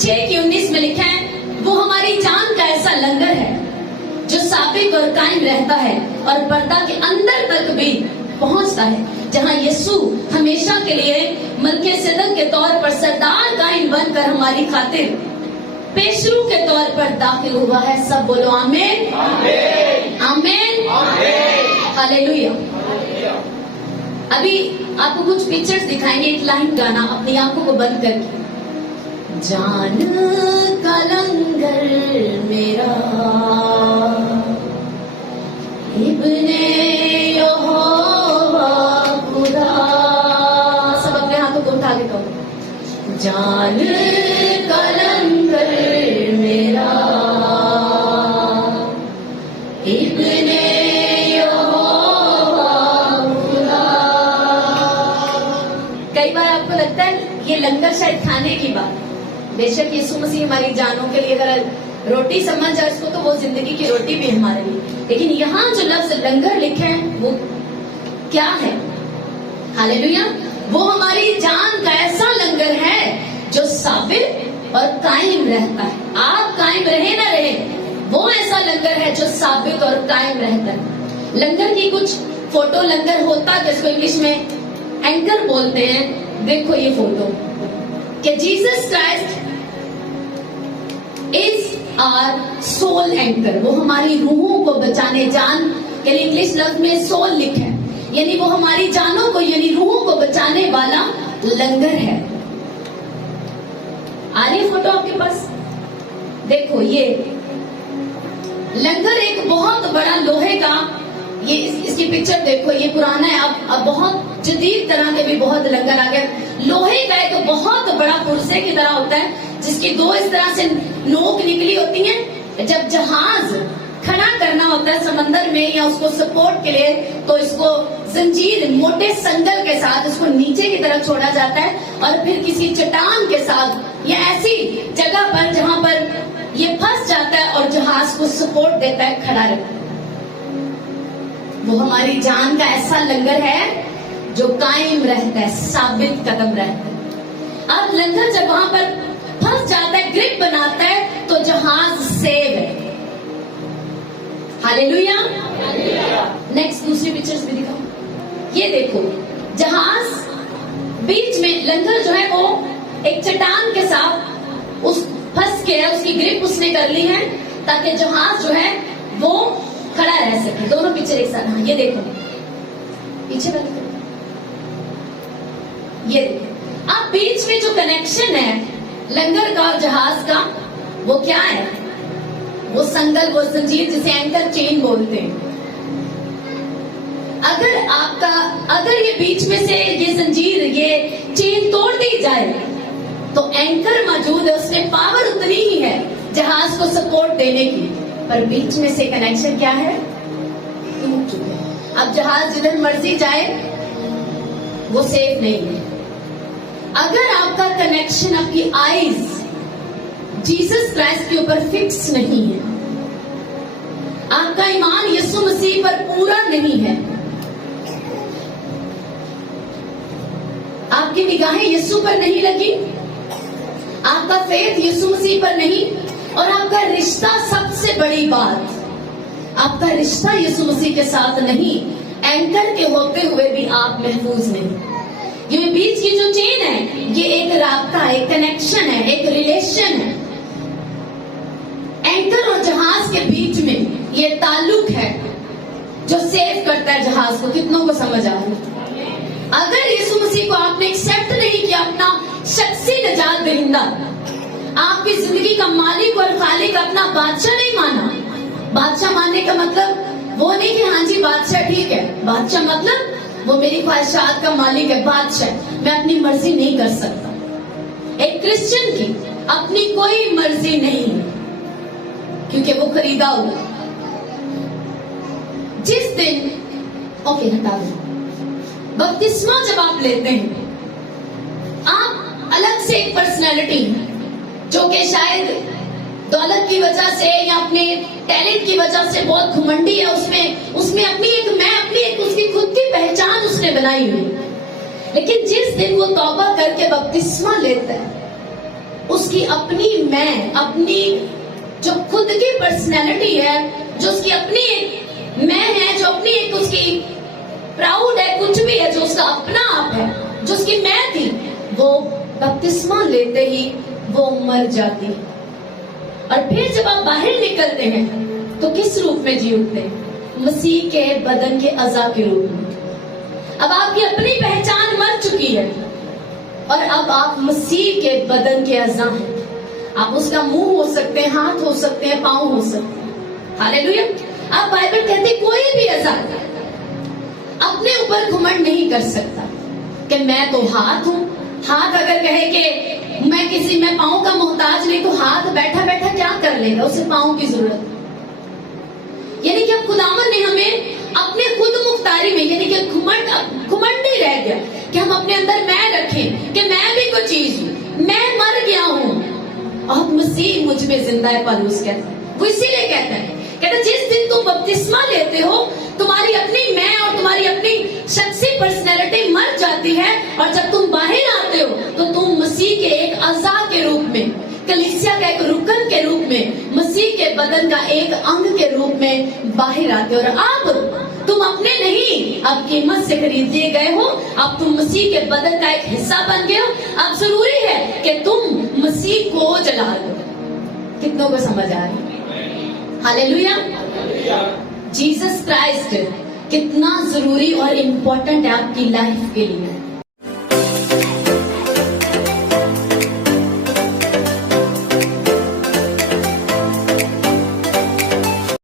6:19 में लिखा है, वो हमारी जान का ऐसा लंगर है जो साबित और कायम रहता है और पर्दा के अंदर तक भी पहुंचता है, जहां यीशु हमेशा के लिए मल्कीसेदक के तौर पर सरदार कायम बनकर हमारी खातिर पेशरू के तौर पर दाखिल हुआ है। सब बोलो आमीन, आमीन, आमीन, हालेलुया। अभी आपको कुछ पिक्चर्स दिखाएंगे, एक लाइन गाना अपनी आंखों को बंद करके। जान का लंगर मेरा इब्ने यहोवा खुदा, सब अपने हाथों को उठा के कहो, जान का लंगर मेरा इब्ने यहोवा खुदा। कई बार आपको लगता है ये लंगर शायद खाने की बात, बेशक यीशु मसीह हमारी जानों के लिए अगर रोटी समझ जाए इसको, तो वो जिंदगी की रोटी भी हमारे लिए, लेकिन यहाँ जो लफ्ज लंगर लिखे हैं वो क्या है? हालेलुया। वो हमारी जान का ऐसा लंगर है जो साबित और कायम रहता है। आप कायम रहे ना रहे, वो ऐसा लंगर है जो साबित और कायम रहता है। लंगर की कुछ फोटो, लंगर होता है जिसको इंग्लिश में एंकर बोलते हैं। देखो ये फोटो कि Jesus Christ is our soul anchor, वो हमारी रूहों को बचाने, जान के लिए इंग्लिश लफ्ज में सोल लिखा है, यानी वो हमारी जानों को यानी रूहों को बचाने वाला लंगर है। आ रही फोटो आपके पास? देखो ये लंगर एक बहुत बड़ा लोहे का, ये इसकी पिक्चर देखो, ये पुराना है, अब बहुत जदीद तरह के भी बहुत लंगर आ गए। लोहे का एक बहुत बड़ा पुरसे की तरह होता है जिसकी दो इस तरह से नोक निकली होती हैं। जब जहाज खड़ा करना होता है समंदर में या उसको सपोर्ट के लिए, तो इसको जंजीर मोटे संगल के साथ उसको नीचे की तरफ छोड़ा जाता है और फिर किसी चट्टान के साथ या ऐसी जगह पर जहां पर ये फंस जाता है और जहाज को सपोर्ट देता है, खड़ा रहता है। वो हमारी जान का ऐसा लंगर है जो कायम रहता है, साबित कदम रहता है। अब लंगर जब वहां पर फंस जाता है, ग्रिप बनाता है, तो जहाज सेव है। हालेलुया। नेक्स्ट दूसरी पिक्चर्स भी दिखाओ। ये देखो जहाज बीच में, लंगर जो है वो एक चट्टान के साथ उस फंस के है, उसकी ग्रिप उसने कर ली है ताकि जहाज जो है वो खड़ा रह सके। दोनों पिक्चर एक साथ। हाँ ये देखो पीछे वाली, ये देखो। अब बीच में जो कनेक्शन है लंगर का और जहाज का, वो क्या है? वो संगल, वो जंजीर जिसे एंकर चेन बोलते हैं। अगर ये बीच में से ये जंजीर, ये चेन तोड़ दी जाए, तो एंकर मौजूद है, उसमें पावर उतनी ही है जहाज को सपोर्ट देने की, पर बीच में से कनेक्शन क्या है? टूट चुके हैं। अब जहाज जिधर मर्जी जाए वो सेफ नहीं है। अगर आपका कनेक्शन, आपकी आईज जीसस क्राइस्ट के ऊपर फिक्स नहीं है, आपका ईमान यीशु मसीह पर पूरा नहीं है, आपकी निगाहें यीशु पर नहीं लगी, आपका फेथ यीशु मसीह पर नहीं, और आपका रिश्ता, सबसे बड़ी बात, आपका रिश्ता यीशु मसीह के साथ नहीं, एंकर के होते हुए भी आप महफूज नहीं। ये बीच की जो चेन है, ये एक राब्ता, एक कनेक्शन है, एक रिलेशन है। एंकर और जहाज के बीच में ये ताल्लुक है जो सेव करता है जहाज को। कितनों को समझ आ रही? अगर यीशु मसीह को आपने एक्सेप्ट नहीं किया अपना शख्सी निजात दहिंदा, आपकी जिंदगी का मालिक और खालिक, अपना बादशाह नहीं माना। बादशाह मानने का मतलब वो नहीं कि हाँ जी बादशाह ठीक है, बादशाह मतलब वो मेरी ख्वाहिशात का मालिक है, बादशाह, मैं अपनी मर्जी नहीं कर सकता। एक क्रिश्चियन की अपनी कोई मर्जी नहीं है, क्योंकि वो खरीदा हुआ। जिस दिन हटा दो, बपतिस्मा जब आप लेते हैं, आप अलग से एक पर्सनैलिटी जो कि शायद दौलत की वजह से या अपने टैलेंट की वजह से बहुत घुमंडी है, उसमें अपनी एक उसकी खुद की पहचान उसने बनाई हुई। लेकिन जिस दिन वो तौबा करके बपतिस्मा लेता है, उसकी अपनी मैं, अपनी जो खुद की पर्सनैलिटी है, जो उसकी अपनी एक मैं है, जो अपनी एक उसकी प्राउड है, कुछ भी है, जो उसका अपना आप है, जो उसकी मैं थी, वो बपतिस्मा लेते ही वो मर जाती। और फिर जब आप बाहर निकलते हैं तो किस रूप में जी उठते हैं? मसीह के बदन के अज़ा के रूप में। अब आपकी अपनी पहचान मर चुकी है और अब आप मसीह के बदन के अज़ा हैं। आप उसका मुंह हो सकते हैं, हाथ हो सकते हैं, पांव हो सकते हैं। हालेलुया। आप बाइबल कहते कोई भी अज़ा अपने ऊपर घमंड नहीं कर सकता कि मैं तो हाथ हूं। हाथ अगर कहे कि मैं पांव का मोहताज नहीं, तो हाथ बैठा बैठा क्या कर लेगा? उसे पांव की जरूरत। यानी कि अब खुदावन ने हमें अपने खुद मुख्तारी में, यानी कि घुमंड नहीं रह गया कि हम अपने अंदर मैं रखें कि मैं भी कोई चीज हूं, मैं मर गया हूं और मसीह मुझ में जिंदा है। पौलुस कहता है, वो इसीलिए कहता जिस दिन तुम बपतिस्मा लेते हो, तुम्हारी अपनी मैं और तुम्हारी अपनी शख्सी पर्सनैलिटी मर जाती है, और जब तुम बाहर आते हो तो तुम मसीह के एक अज़ा के रूप में, कलीसिया का एक रुकन के रूप में, मसीह के बदन का एक अंग के रूप में बाहर आते हो। और अब तुम अपने नहीं, अब कीमत से खरीद दिए गए हो। अब तुम मसीह के बदन का एक हिस्सा बन गए हो। अब जरूरी है कि तुम मसीह को जला दो। कितनों को समझ आ रही? हालेलुया। जीसस क्राइस्ट कितना जरूरी और इम्पोर्टेंट है आपकी लाइफ के लिए।